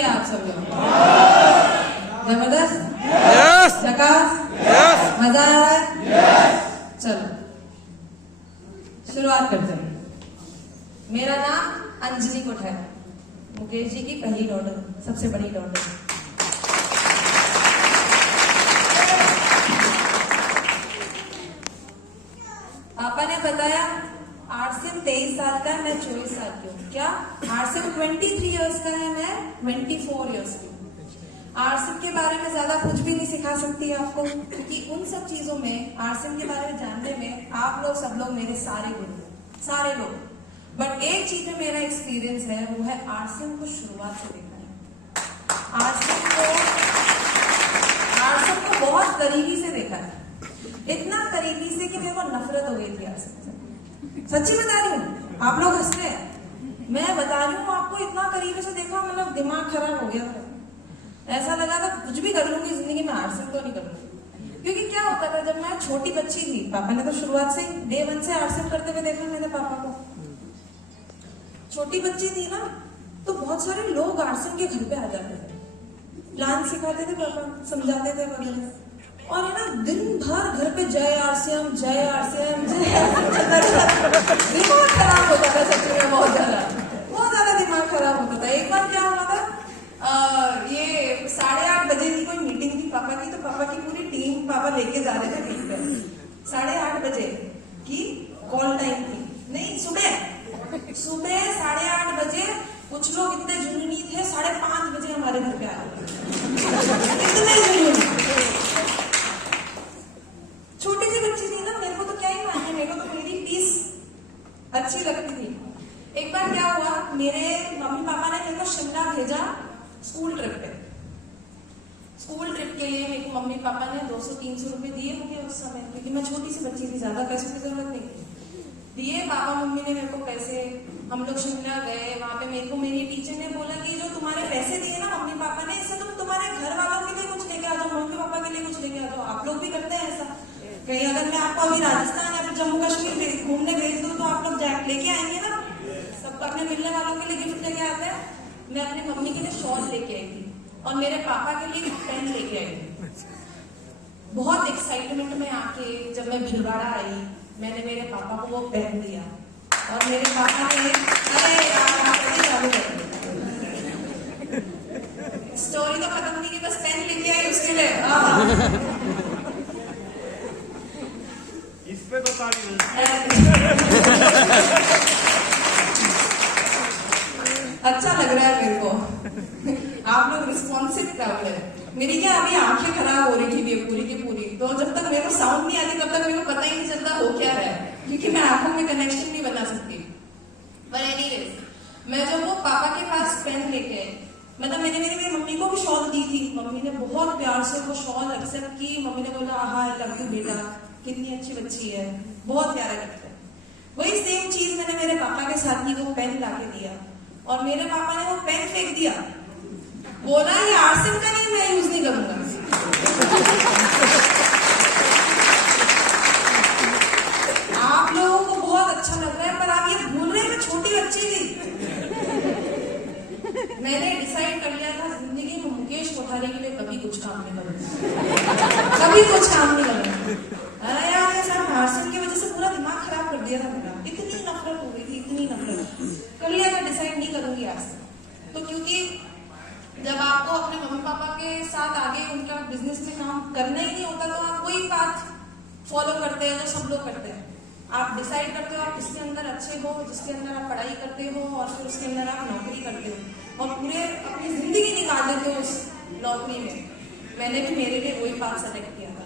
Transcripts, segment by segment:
हैं आप सब लोग? जबरदस्त, यस झकास, यस मजा आ रहा है? चलो शुरुआत करते हैं। मेरा नाम अंजलि कोठ है, मुकेश जी की पहली डॉटर, सबसे बड़ी डॉटर। पापा ने बताया आरसिम 23 साल का है, मैं 24 साल की हूँ। क्या आरसिम 23 इयर्स का है, मैं 24 इयर्स की हूँ। आरसिम के बारे में ज्यादा कुछ भी नहीं सिखा सकती आपको, क्योंकि उन सब चीजों में, आरसिम के बारे में जानने में आप लोग सब लोग मेरे सारे गुरु हैं, सारे लोग। बट एक चीज में मेरा एक्सपीरियंस है, वो है आरसिम को शुरुआत से देखना है। आरसिम को बहुत करीबी से देखा है, इतना करीबी से कि मेरे को नफरत हो गई थी आरसिम से। सच्ची बता रही हूँ, आप लोग हंस रहे हैं, मैं बता रही हूँ आपको, इतना करीबी से देखा, मतलब दिमाग खराब हो गया था। ऐसा लगा था कुछ भी कर लूंगी जिंदगी में, आरसिम तो नहीं करूंगी। क्योंकि क्या होता था, जब मैं छोटी बच्ची थी, पापा ने तो शुरुआत से ही डे 1 से आरसिम करते हुए देखा मैंने पापा को। छोटी बच्ची थी ना, तो बहुत सारे लोग आरसिम के घर पे आ जाते थे, प्लान सिखाते थे पापा, समझाते थे वगैरह। और है ना, दिन भर घर पे जय आरसीएम जय आरसीएम जय आरसीएम, दिमाग खराब होता था सच में, बहुत ज्यादा दिमाग खराब होता था। एक बार क्या हुआ था, ये 8:30 बजे की कोई मीटिंग थी पापा की, तो पापा की पूरी टीम पापा लेके जा रहे थे मीटिंग पे। 8:30 बजे की कॉल टाइम थी, नहीं सुबह 8:30 बजे। कुछ लोग इतने जुनूनी थे, 5:30 बजे हमारे घर पे आ गए, इतने जुनूनी। छोटी सी बच्ची थी ना, मेरे को तो क्या ही माने, मेरे को तो मेरी पीस अच्छी लगती थी। एक बार क्या हुआ, मेरे मम्मी पापा ने मेरे को शिमला भेजा स्कूल ट्रिप पे। स्कूल ट्रिप के लिए मेरे मम्मी पापा ने 200-300 रुपए दिए मुझे उस समय, क्योंकि मैं छोटी सी बच्ची थी, ज्यादा पैसों की जरूरत नहीं दिए। पापा मम्मी ने मेरे को पैसे, हम लोग शिमला गए। वहां पे मेरे को मेरी टीचर ने बोला कि जो तुम्हारे पैसे दिए ना मम्मी पापा ने, इससे तुम तुम्हारे घर वालों के लिए कुछ लेके आ जाओ, मम्मी पापा के लिए कुछ लेके आ जाओ। आप लोग भी करते हैं ऐसा कहीं? अगर मैं आपको अभी राजस्थान या फिर जम्मू कश्मीर घूमने भेज दूं, तो आप लोग जैक लेके आएंगे ना, सब अपने मिलने वालों के लिए गिफ्ट लेके आते हैं। मैं अपनी मम्मी के लिए शॉल लेके आई थी, और मेरे पापा के लिए पेन लेके आई थी। बहुत एक्साइटमेंट में आके जब मैं भीलवाड़ा आई, मैंने मेरे पापा को वो पेन दिया, और मेरे पापा ने, अरे यार चालू कर दिया। स्टोरी तो खत्म नहीं की, बस पेन लेके आई उसके लिए। इस पे तो ताली अच्छा लग रहा है मेरे को, आप लोग रिस्पॉन्सिव क्राउड है। मेरी क्या अभी आंखें खराब हो रही थी पूरी की पूरी, तो जब तक मेरे को साउंड नहीं आती तब तक मेरे को पता ही नहीं चलता हो क्या रहा है, क्योंकि मैं आंखों में कनेक्शन नहीं बना सकती। पर एनीवेज, मैं जब वो पापा के पास पेन लेके आई, मतलब मैंने मेरी मम्मी को भी शॉल दी थी, मम्मी ने बहुत प्यार से वो शॉल एक्सेप्ट की। मम्मी ने बोला हाँ लव यू बेटा, कितनी अच्छी बच्ची है, बहुत प्यारा लगता है। वही सेम चीज मैंने मेरे पापा के साथ की, वो पेन लाके दिया, और मेरे पापा ने वो पेन फेंक दिया, बोला ये आरसिम का नहीं, मैं यूज नहीं करूंगा। आप लोगों को बहुत अच्छा लग रहा है, पर आप ये भूल रहे हैं मैं छोटी बच्ची थी। मैंने डिसाइड कर लिया था जिंदगी में मुकेश कोठारी के लिए कभी कुछ काम नहीं करूंगा, कभी कुछ काम नहीं करूंगा। अरे यार ये सब आरसिम की वजह से पूरा दिमाग खराब कर दिया था मेरा, इतनी नफरत हो गई थी, इतनी नफरत कर लिया था, डिसाइड नहीं करूंगी आरसिम। तो क्योंकि जब आपको अपने मम्मी पापा के साथ आगे उनका बिजनेस में काम करना ही नहीं होता, तो आप वही बात फॉलो करते हैं जो सब लोग करते हैं। आप डिसाइड करते हो आप किसके अंदर अच्छे हो, जिसके अंदर आप पढ़ाई करते हो, और फिर उसके अंदर आप नौकरी करते हो, और पूरे अपनी जिंदगी निकाल देते हो उस नौकरी में। मैंने भी मेरे लिए वही बात सेलेक्ट किया था।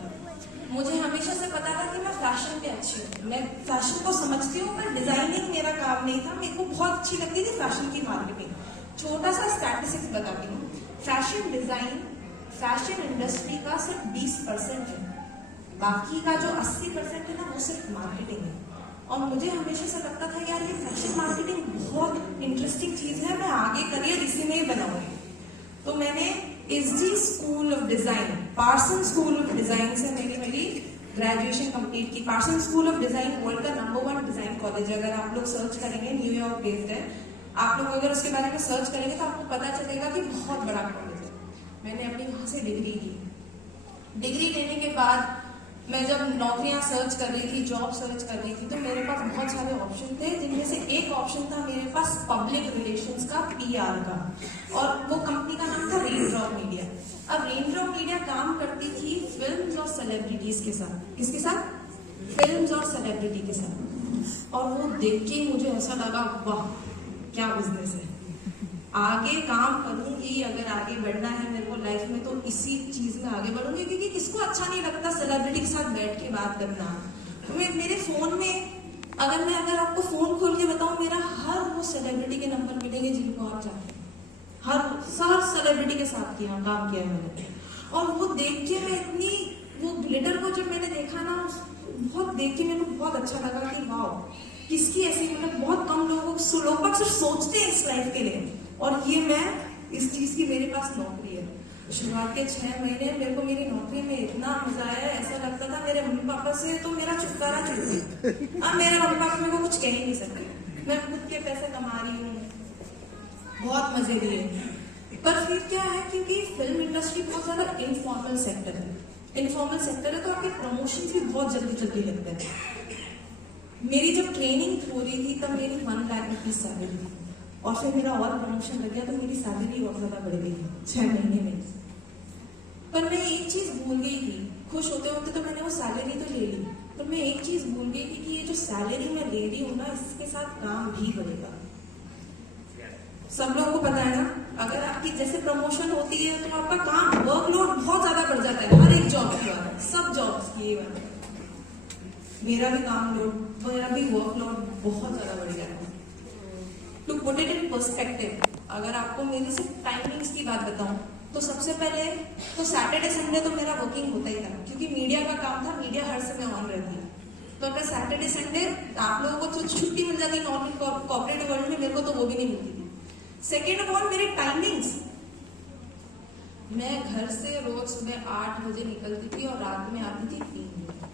मुझे हमेशा से पता था कि मैं फैशन पे अच्छी हूँ, मैं फैशन को समझती हूँ, पर डिजाइनिंग मेरा काम नहीं था। मेरे को बहुत अच्छी लगती थी फैशन की मार्केटिंग। छोटा सा स्टैटिस्टिक्स बताती हूँ, फैशन डिजाइन फैशन इंडस्ट्री का सिर्फ 20% है, बाकी का जो 80% है ना, वो सिर्फ मार्केटिंग है। और मुझे हमेशा से लगता था यार ये फैशन मार्केटिंग बहुत इंटरेस्टिंग चीज है, मैं आगे करियर इसी में ही बनाऊंगी। तो मैंने SD school of design, Parsons school of design से मेरी ग्रेजुएशन कंप्लीट की। Parsons school of design world का नंबर 1 डिजाइन कॉलेज है, अगर आप लोग सर्च करेंगे, न्यूयॉर्क बेस्ड है। आप लोग अगर उसके बारे में सर्च करेंगे तो आपको पता चलेगा कि बहुत बड़ा कॉलेज है। मैंने अपनी वहां से डिग्री ली। डिग्री लेने के बाद मैं जब नौकरियां सर्च कर रही थी, जॉब सर्च कर रही थी, तो मेरे पास बहुत सारे ऑप्शन थे, जिनमें से एक ऑप्शन था मेरे पास पब्लिक रिलेशंस का, PR का, और वो कंपनी का नाम था रेनड्रॉप मीडिया। अब रेनड्रॉप मीडिया काम करती थी फिल्म्स और सेलिब्रिटीज के साथ। किसके साथ? फिल्म्स और सेलिब्रिटी के साथ। और वो देख के मुझे ऐसा लगा, वाह क्या बिजनेस है, आगे काम करूंगी, अगर आगे बढ़ना है मेरे को लाइफ में तो इसी चीज में आगे बढ़ूंगी, क्योंकि किसको अच्छा नहीं लगता सेलिब्रिटी के साथ बैठ के बात करना। तो मेरे फोन में अगर आपको फोन खोल के बताऊं, मेरा हर वो सेलिब्रिटी के नंबर मिलेंगे जिनको आप चाहते हैं। हर सेलिब्रिटी के साथ काम किया मैंने। और वो देख के मैं इतनी, वो ग्लिटर को जब मैंने देखा ना, बहुत देख के मेरे को बहुत अच्छा लगा कि वाह, किसकी ऐसी, मतलब बहुत कम लोग सिर्फ सोचते हैं इस लाइफ के लिए, और ये मैं इस चीज की मेरे पास नौकरी है। शुरुआत के 6 महीने मेरे को मेरी नौकरी में इतना मजा आया, ऐसा लगता था मेरे मम्मी पापा से तो मेरा छुटकारा चाहिए। अब मेरे मम्मी पापा मेरे को कुछ कह ही नहीं सकते, मैं खुद के पैसे कमा रही हूँ, बहुत मजे लिए। पर फिर क्या है, क्योंकि फिल्म इंडस्ट्री बहुत ज्यादा इनफॉर्मल सेक्टर है। इनफॉर्मल सेक्टर है तो आपके प्रमोशन भी बहुत जल्दी लगते हैं। मेरी जब ट्रेनिंग हो रही थी तब मेरी 1 लाख रुपीज सैलरी थी, और फिर मेरा और प्रमोशन लग गया तो मेरी सैलरी और ज्यादा बढ़ गई 6 महीने में। पर मैं एक चीज भूल गई थी, खुश होते होते तो मैंने वो सैलरी तो ले ली, पर मैं एक चीज भूल गई थी कि ये जो सैलरी मैं ले रही हूँ ना, इसके साथ काम भी बढ़ेगा। सब लोगों को पता है ना, अगर आपकी जैसे प्रमोशन होती है तो आपका काम, वर्कलोड बहुत ज्यादा बढ़ जाता है हर एक जॉब के बाद, सब जॉब्स की ये बात है। मेरा भी काम लोड, मेरा भी वर्कलोड बहुत ज्यादा बढ़ गया। To put it in perspective, अगर आपको मेरी सिर्फ टाइमिंग्स की बात बताऊं तो सबसे पहले तो सैटरडे संडे तो मेरा वर्किंग होता ही था, क्योंकि मीडिया का काम था, मीडिया हर समय ऑन रहती है। तो अगर सैटरडे संडे आप लोगों को तो छुट्टी मिल जाती नॉर्मल कॉर्पोरेट वर्ल्ड में, मेरे को तो वो भी नहीं मिलती थी। सेकेंड ऑफ ऑल, मेरी टाइमिंग्स, मैं घर से रोज सुबह 8 बजे निकलती थी और रात में आती थी 3 बजे।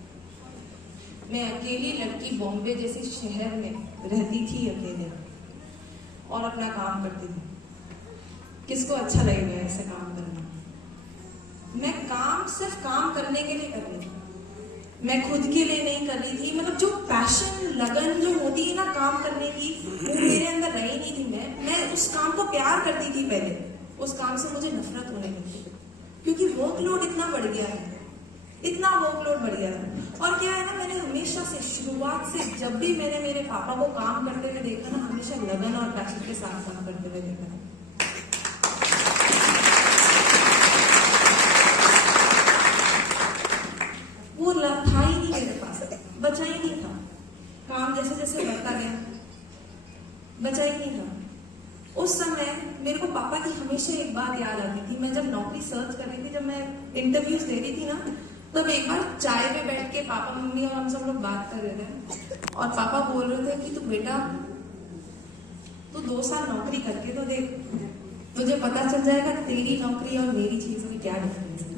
मैं अकेली लड़की बॉम्बे जैसे शहर में रहती थी अकेले, और अपना काम करती थी। किसको अच्छा लगेगा ऐसे काम करना? मैं काम सिर्फ काम करने के लिए कर रही थी, मैं खुद के लिए नहीं कर रही थी। मतलब जो पैशन, लगन जो होती है ना काम करने की, वो मेरे अंदर रही नहीं थी। मैं उस काम को प्यार करती थी पहले, उस काम से मुझे नफरत होने लगी, क्योंकि वर्कलोड इतना बढ़ गया है, इतना वर्कलोड बढ़ गया है। और क्या है ना, मैंने हमेशा से, शुरुआत से, जब भी मैंने मेरे पापा को काम करते हुए देखा ना, हमेशा लगन और पैशन के साथ काम करते हुए देखा। वो था ही नहीं मेरे पास, बचा ही नहीं था। काम जैसे जैसे बढ़ता गया, बचा ही नहीं था। उस समय मेरे को पापा की हमेशा एक बात याद आती थी। मैं जब नौकरी सर्च कर रही थी, जब मैं इंटरव्यूज दे रही थी ना, तब एक बार चाय पे बैठ के पापा, मम्मी और हम सब लोग बात कर रहे थे, और पापा बोल रहे थे कि तू बेटा, तू 2 साल नौकरी करके तो देख, तुझे पता चल जाएगा तेरी नौकरी और मेरी चीज में क्या डिफरेंस है।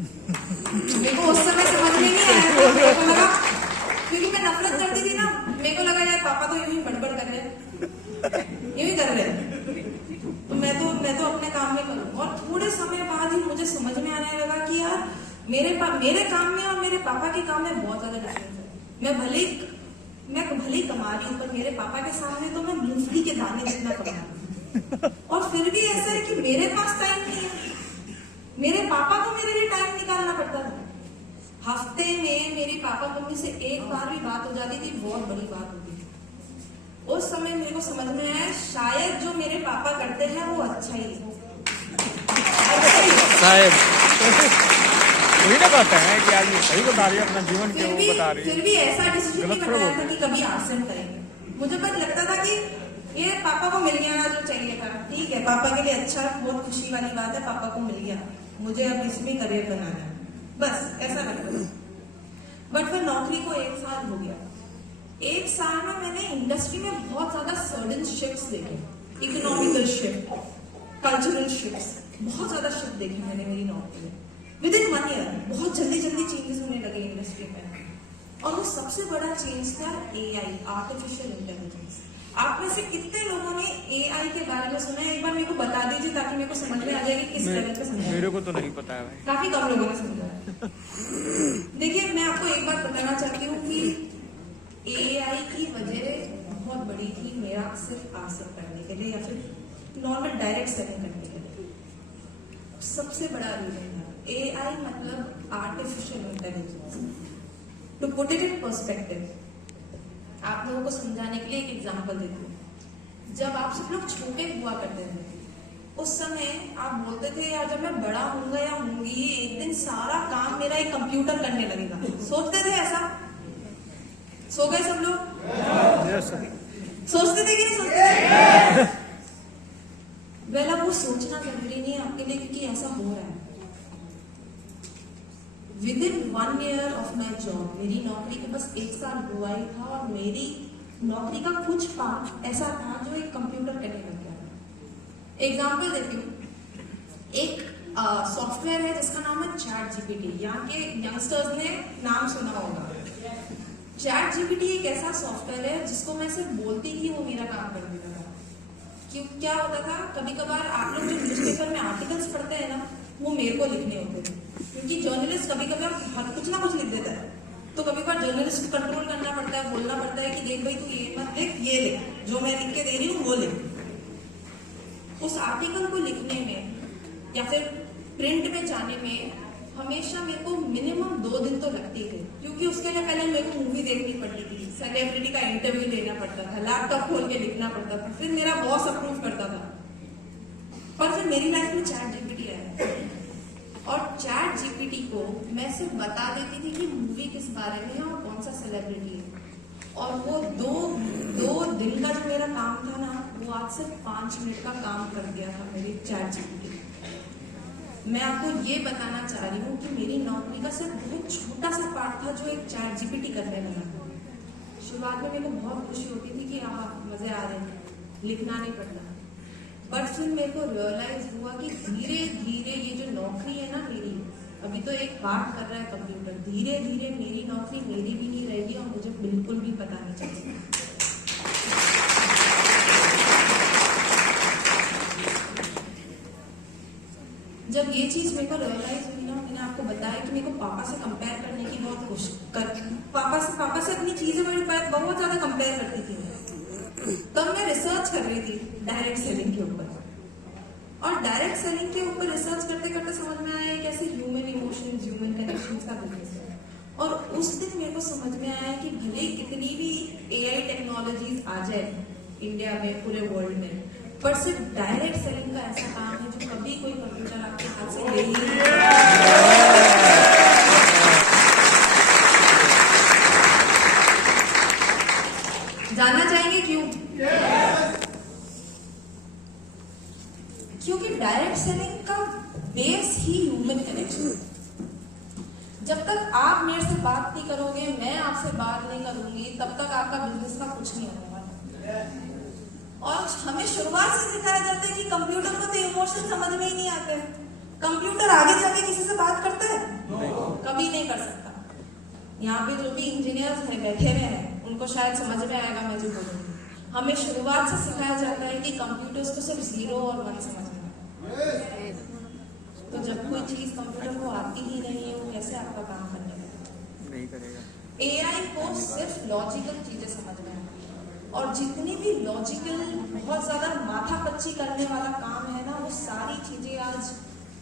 मेरे को उस समय समझ में नहीं आया था, मेरे को लगा, क्योंकि मैं नफरत करती थी ना, मेरे को लगा यार पापा तो यूं ही बड़बड़ कर रहे, यूं ही कर रहे, तो मैं तो अपने काम में करूँ। और थोड़े समय बाद ही मुझे समझ में आने लगा कि यार मेरे काम में और मेरे पापा के काम में बहुत ज्यादा डिफरेंस है। मैं भले ही कमा रही हूँ, पर मेरे पापा के सामने तो मैं मूंगफली के दाने जितना कमा रही हूँ। और फिर भी ऐसा है कि मेरे पास टाइम नहीं है, मेरे पापा को मेरे लिए टाइम निकालना पड़ता था। हफ्ते में मेरे पापा मम्मी से एक बार भी बात हो जाती थी, बहुत बड़ी बात होती थी। उस समय मेरे को समझ में आया, शायद जो मेरे पापा करते हैं वो अच्छा ही है। वही ना कहते हैं कि आदमी सही बता रही है, अपना जीवन क्यों बता रही है। फिर भी ऐसा डिसीजन नहीं बनाया था कि कभी आसन करेंगे। मुझे बस लगता था कि ये पापा को मिल गया ना जो चाहिए था, ठीक है, पापा के लिए अच्छा, बहुत खुशी वाली बात है, पापा को मिल गया, मुझे अब इसमें करियर बनाना है, बस ऐसा लगता था। बट फिर नौकरी को 1 साल हो गया। 1 साल में मैंने इंडस्ट्री में बहुत ज्यादा सडन शिफ्ट्स देखे, इकोनॉमिकल शिफ्ट, कल्चरल शिफ्ट्स, बहुत ज्यादा शिफ्ट देखे मैंने मेरी नौकरी में। विद इन 1 ईयर बहुत जल्दी चेंजेस होने लगे इंडस्ट्री में। और वो सबसे बड़ा चेंज था AI, आर्टिफिशियल इंटेलिजेंस। आप में से कितने लोगों ने एआई के बारे में सुना है? एक बार मेरे को बता दीजिए ताकि मेरे को समझ में आ जाए कि किस लेवल पे समझा है। मेरे को तो नहीं पता है भाई। काफी कम लोगों ने समझा है। देखिए, मैं आपको एक बात बताना चाहती हूँ कि एआई की वजह बहुत बड़ी थी मेरा सिर्फ आसन करने के लिए या फिर नॉर्मल डायरेक्ट सेलिंग करने के लिए। सबसे बड़ा रीजन है एआई मतलब artificial intelligence. To put it in perspective, आप लोगों को समझाने के लिए एक एग्जांपल देती हूँ। जब आप सब लोग छोटे हुआ करते थे उस समय आप बोलते थे यार जब मैं बड़ा होऊंगा या होंगी एक दिन सारा काम मेरा एक कंप्यूटर करने लगेगा। सोचते थे ऐसा? सो गए सब लोग? सोचते थे कि नहीं सोचते थे? वेल, अब वो सोचना जरूरी नहीं है आपके लिए क्योंकि ऐसा हो रहा है। With in 1 year of my job, मेरी नौकरी के बस 1 साल हुआ ही था और मेरी नौकरी का कुछ पार्ट ऐसा था जो एक कंप्यूटर करने लग गया था। एग्जाम्पल देती हूँ। एक सॉफ्टवेयर है जिसका नाम है चैट जीपीटी। यहाँ के यंगस्टर्स ने नाम सुना होगा। चैट जीपीटी एक ऐसा सॉफ्टवेयर है जिसको मैं सिर्फ बोलती थी वो मेरा काम कर देता था। क्यों? क्या होता था, कभी कभार आप लोग जो न्यूज़पेपर में आर्टिकल्स पढ़ते हैं ना, वो मेरे को लिखने होते थे क्योंकि जर्नलिस्ट कभी कभार कुछ ना कुछ लिख देता है। तो कभी कभार जर्नलिस्ट को कंट्रोल करना पड़ता है, बोलना पड़ता है कि देख भाई तू ये मत लिख, ये लिख, जो मैं लिख के दे रही हूँ वो लिख। उस आर्टिकल को लिखने में या फिर प्रिंट में जाने में हमेशा मेरे को मिनिमम 2 दिन तो लगते थे क्योंकि उसके लिए पहले मेरे को मूवी देखनी पड़ती थी, सेलिब्रिटी का इंटरव्यू लेना पड़ता था, लैपटॉप खोल के लिखना पड़ता था, फिर मेरा बॉस अप्रूव करता था। पर फिर मेरी लाइफ में चैट जीपीटी आया और चैट जीपीटी को मैं सिर्फ बता देती थी कि मूवी किस बारे में है और कौन सा सेलिब्रिटी है और वो दो दिन का जो मेरा काम था ना वो आज सिर्फ 5 मिनट का काम कर दिया था मेरी चैट जीपीटी। मैं आपको ये बताना चाह रही हूँ कि मेरी नौकरी का सिर्फ बहुत छोटा सा पार्ट था जो एक चैट जीपीटी करने लगा। शुरुआत में मेरे को बहुत खुशी होती थी कि हाँ मजे आ रहे हैं, लिखना नहीं पड़ता। बट फिर मेरे को रियलाइज हुआ कि धीरे धीरे ये जो नौकरी है ना मेरी, अभी तो एक पार्ट कर रहा है कंप्यूटर, धीरे धीरे मेरी नौकरी मेरी भी नहीं रहेगी और मुझे बिल्कुल भी पता नहीं चलेगा। जब ये चीज मेरे को रियलाइज हुई ना, मैंने आपको बताया कि मेरे को पापा से कंपेयर करने की बहुत कोशिश पापा से अपनी चीजें बहुत ज्यादा कंपेयर करती थी। तब मैं रिसर्च कर रही थी डायरेक्ट सेलिंग के ऊपर और डायरेक्ट सेलिंग के ऊपर रिसर्च करते करते समझ में आया कैसे ह्यूमन इमोशंस, ह्यूमन कनेक्शंस का बिजनेस है। और उस दिन मेरे को समझ में आया कि भले कितनी भी एआई टेक्नोलॉजीज आ जाए इंडिया में, पूरे वर्ल्ड में, पर सिर्फ डायरेक्ट सेलिंग का ऐसा काम है जो कभी कोई कंप्यूटर आपके हाथ से ले ही नहीं। जानना चाहेंगे क्यों? क्योंकि डायरेक्ट सेलिंग का बेस ही ह्यूमन कनेक्शन। जब तक आप मेरे से बात नहीं करोगे, मैं आपसे बात नहीं करूंगी, तब तक आपका बिजनेस का कुछ नहीं होने वाला। और हमें शुरुआत से सिखाया जाता है कि कंप्यूटर को तो इमोशन समझ में ही नहीं आते। कंप्यूटर आगे जाके किसी से बात करता है? कभी नहीं कर सकता। यहाँ पे जो भी इंजीनियर्स हैं बैठे हुए हैं उनको शायद समझ में आएगा मैं जो बोलूंगी। हमें शुरुआत से सिखाया जाता है कि कंप्यूटर्स को सिर्फ 0 और 1 समझना है। तो जब कोई चीज कंप्यूटर को आती ही नहीं है वो कैसे आपका काम करने लगेगा? नहीं करेगा। एआई को सिर्फ लॉजिकल चीजें समझ में आती और जितनी भी लॉजिकल बहुत ज्यादा माथा पच्ची करने वाला काम है ना, वो सारी चीजें आज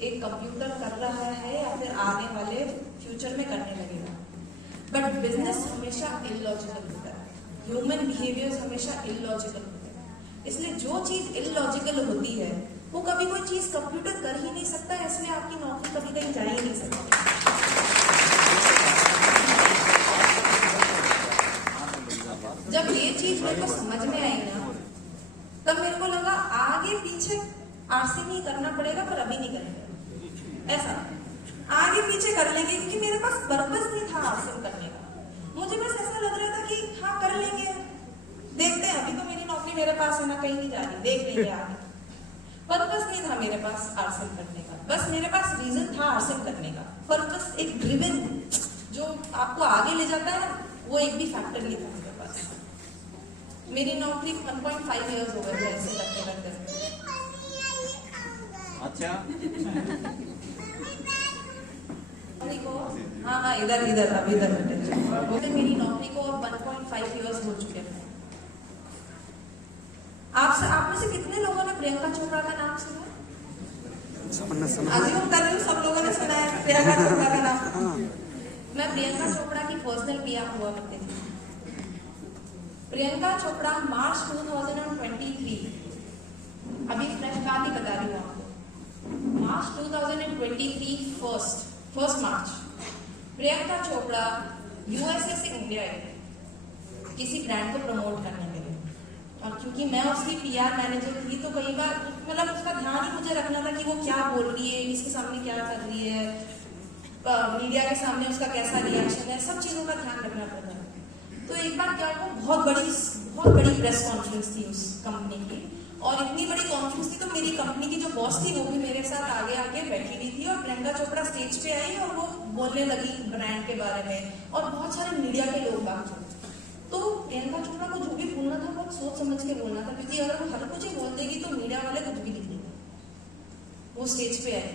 एक कंप्यूटर कर रहा है या फिर आने वाले फ्यूचर में करने लगेगा। बट बिजनेस हमेशा इलॉजिकल होता है, ह्यूमन बिहेवियर्स हमेशा इलॉजिकल होते हैं। इसलिए जो चीज इलॉजिकल होती है वो कभी कोई चीज कंप्यूटर कर ही नहीं सकता, इसलिए आपकी नौकरी कभी कहीं जा ही नहीं सकती। जब ये चीज मेरे को समझ में आई ना, तब मेरे को लगा आगे पीछे आरसी नहीं करना पड़ेगा, पर अभी नहीं करेंगे। ऐसा आगे पीछे कर लेंगे क्योंकि मेरे पास पर्पस नहीं था आरसी करने का। मुझे बस ऐसा लग रहा था कि हाँ कर लेंगे, देखते हैं, अभी तो मेरी नौकरी मेरे पास है ना, कहीं नहीं जा रही, देख लेंगे आगे। पर्पस नहीं था मेरे पास आरसी करने का, बस मेरे पास रीजन था आरसी करने का। पर्पस एक ड्रिवन जो आपको आगे ले जाता है ना, वो एक भी फैक्टर नहीं था मेरे पास। मेरी नौकरी 1.5 इयर्स हो गए थे ऐसे करते करते। अच्छा को हाँ इधर इधर अब इधर बोलते मेरी नौकरी को 1.5 इयर्स हो चुके हैं। आप में से कितने लोगों ने प्रियंका चोपड़ा का नाम सुना? अज्यूम कर रही हूँ सब लोगों ने सुना है प्रियंका चोपड़ा का नाम। मैं प्रियंका चोपड़ा की पर्सनल पीआर हुआ करती थी। प्रियंका चोपड़ा मार्च 2023, अभी फ्रेश बात ही बता रही हूँ आपको, मार्च 2023 first March Priyanka Chopra USA से इंडिया आई किसी ब्रांड को प्रमोट करने के लिए। और क्योंकि मैं उसकी पीआर मैनेजर थी तो कई बार मतलब उसका ध्यान ही मुझे रखना था कि वो क्या बोल रही है, किसके सामने क्या कर रही है, मीडिया के सामने उसका कैसा रिएक्शन है, सब चीजों का ध्यान रखना पड़ता है। तो एक बार क्या हुआ, बहुत बड़ी प्रेस कॉन्फ्रेंस थी उस कंपनी की, और इतनी बड़ी कॉन्फ्रेंस थी तो मेरी कंपनी की जो बॉस थी वो भी मेरे साथ आगे आगे बैठी हुई थी, और प्रियंका चोपड़ा स्टेज पे आई और वो बोलने लगी ब्रांड के बारे में, और बहुत सारे मीडिया के लोग बात थे। तो प्रियंका चोपड़ा को जो भी बोलना था बहुत सोच समझ के बोलना था, क्योंकि अगर वो हर कुछ ही बोल देगी तो मीडिया वाले कुछ भी लिख देंगे। वो स्टेज पे आए,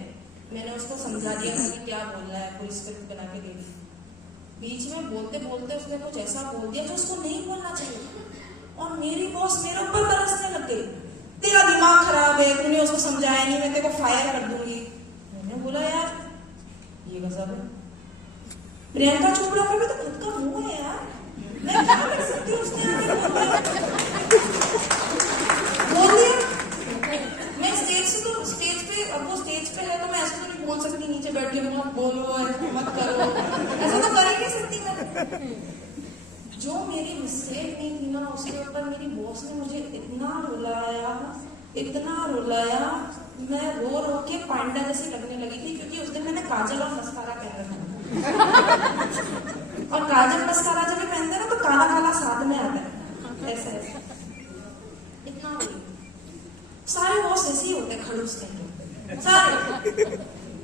मैंने उसको समझा दिया था कि क्या बोलना है, कोई स्क्रिप्ट बना के दे दी। बीच में बोलते बोलते उसने कुछ ऐसा बोल दिया जो उसको नहीं बोलना चाहिए, और मेरी बॉस मेरे ऊपर बरसने लग गई, तेरा दिमाग खराब है, तूने उसको समझाया नहीं, मैं तेरे को फायर कर दूंगी। मैंने बोला यार ये गजब है, प्रियंका चोपड़ा का भी तो खुद का मुंह है यार, मैं क्या कर सकती हूँ? उसने आके बोल दिया। मैं स्टेज पे अब वो स्टेज पे है तो मैं ऐसे तो नहीं बोल सकती नीचे बैठ के मत बोलो, मत करो, ऐसा तो कर ही नहीं सकती मैं। जो मेरी मिस्टेक नहीं थी ना उसके ऊपर मेरी बॉस ने मुझे इतना रुलाया, मैं रो रो के पांडा जैसी लगने लगी थी, क्योंकि उस दिन मैंने काजल और मस्कारा पहन रखा और काजल मस्कारा जब भी पहनते ना तो काला काला साथ में आता है, ऐसे इतना हुई। सारे बॉस ऐसे ही होते खड़ूस के, सारे।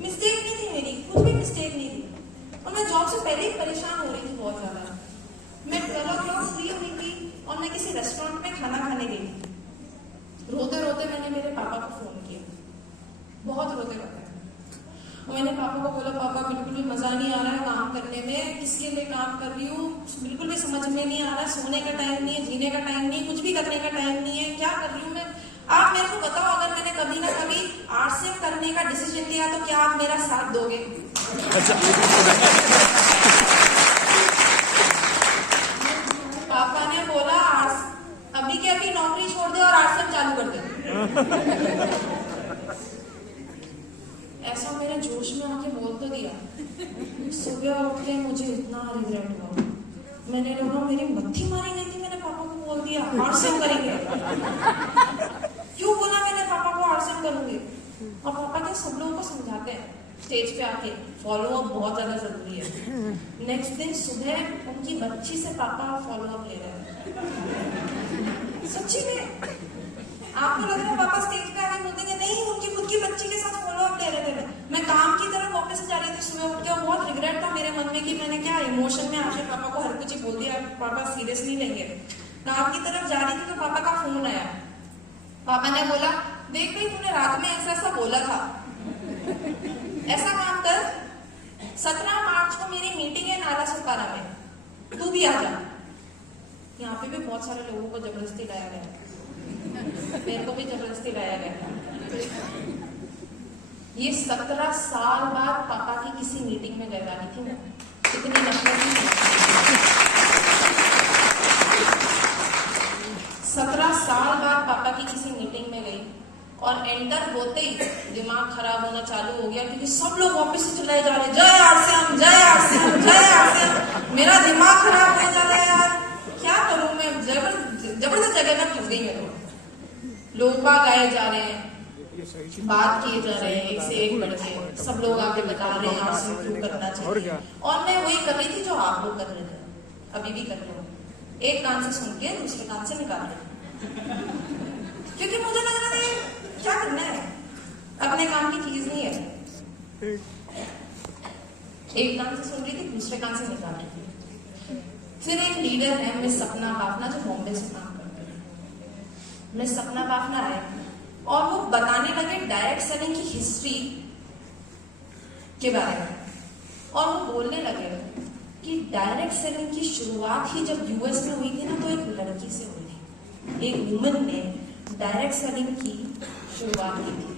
मिस्टेक नहीं थी मेरी, कुछ भी मिस्टेक नहीं थी, और मैं जॉब से पहले ही परेशान हो रही थी बहुत ज्यादा। मैं 12 o'clock फ्री हुई थी और मैं किसी रेस्टोरेंट में खाना खाने गई थी। रोते रोते मैंने मेरे पापा को फोन किया, बहुत रोते रोते, और मैंने पापा को बोला पापा बिल्कुल भी मजा नहीं आ रहा है काम करने में, किसके लिए काम कर रही हूँ बिल्कुल भी समझ में नहीं आ रहा है, सोने का टाइम नहीं है, जीने का टाइम नहीं है, कुछ भी करने का टाइम नहीं है, क्या कर रही हूँ मैं? आप मेरे को बताओ, अगर मैंने कभी ना कभी आरसीएम करने का डिसीजन लिया तो क्या आप मेरा साथ दोगे? पापा ने बोला अभी के अभी नौकरी छोड़ दे और आरसीएम चालू कर दे। ऐसा मेरे जोश में आके बोल तो दिया। सुबह उठ के मुझे इतना रिग्रेट हुआ, मैंने लगा मेरी मत्थी मारी गई थी, मैंने पापा को बोल दिया आरसीएम करेंगे। क्यों बोला मैंने पापा को आरसीएम करूंगी? और पापा क्या सब लोगों को समझाते हैं स्टेज पे आके, फॉलो अप बहुत ज्यादा जरूरी है। नेक्स्ट दिन सुबह उनकी बच्ची से पापा फॉलो अप ले रहे हैं, सच्ची में। आपको लग रहा है पापा स्टेज पे आके बोलते हैं? नहीं, उनकी खुद की बच्ची के साथ फॉलो अप ले रहे थे। मैं काम की तरफ ऑफिस से जा रही थी सुबह उठ के, और बहुत रिग्रेट था मेरे मन में कि मैंने क्या इमोशन में आके पापा को हर कुछ ही बोल दिया, पापा सीरियस नहीं लेंगे। काम की तरफ जा रही थी तो पापा का फोन आया, पापा ने बोला देख भाई तूने रात में ऐसा ऐसा बोला था, ऐसा काम कर 17 मार्च को मेरी मीटिंग है नाला सुपारा में, तू भी आ जा। यहाँ पे भी बहुत सारे लोगों को जबरदस्ती लाया गया, मेरे को भी जबरदस्ती लाया गया। ये 17 साल बाद पापा की किसी मीटिंग में गई वाली थी मैं, इतनी नफरत थी। 17 साल बाद पापा की किसी मीटिंग में गई, और एंटर होते ही दिमाग खराब होना चालू हो गया, क्योंकि सब लोग वापस से चिल्लाए जा रहे जय आरसीएम जय आरसीएम जय आरसीएम। मेरा दिमाग खराब हो जा रहा है यार, क्या करूं मैं? जबरदस्त जगह में फंस गई मैं तो। लोग बाग आए जा रहे हैं, बात किए जा रहे हैं, एक से एक बढ़ के सब लोग आके बता रहे हैं आरसीएम क्यों करना चाहिए, और मैं वही कर रही थी जो आप लोग कर रहे थे, अभी भी कर रहे हो। एक कान से सुन के दूसरे कान से निकाल रहे, क्योंकि मुझे लग रहा है क्या करना है, अपने काम की चीज नहीं है। एक कान से सुन रही थी, दूसरे कान से निकाल रही थी। फिर एक लीडर है मिस सपना बाफना, जो बॉम्बे से काम करती है, उन्हें सपना पार्टनर आए और वो बताने लगे डायरेक्ट सेलिंग की हिस्ट्री के बारे में। और वो बोलने लगे कि डायरेक्ट सेलिंग की शुरुआत ही जब यूएस में हुई थी ना, तो एक लड़की से हुई थी। एक वुमन ने डायरेक्ट सेलिंग की शुरुआत की थी।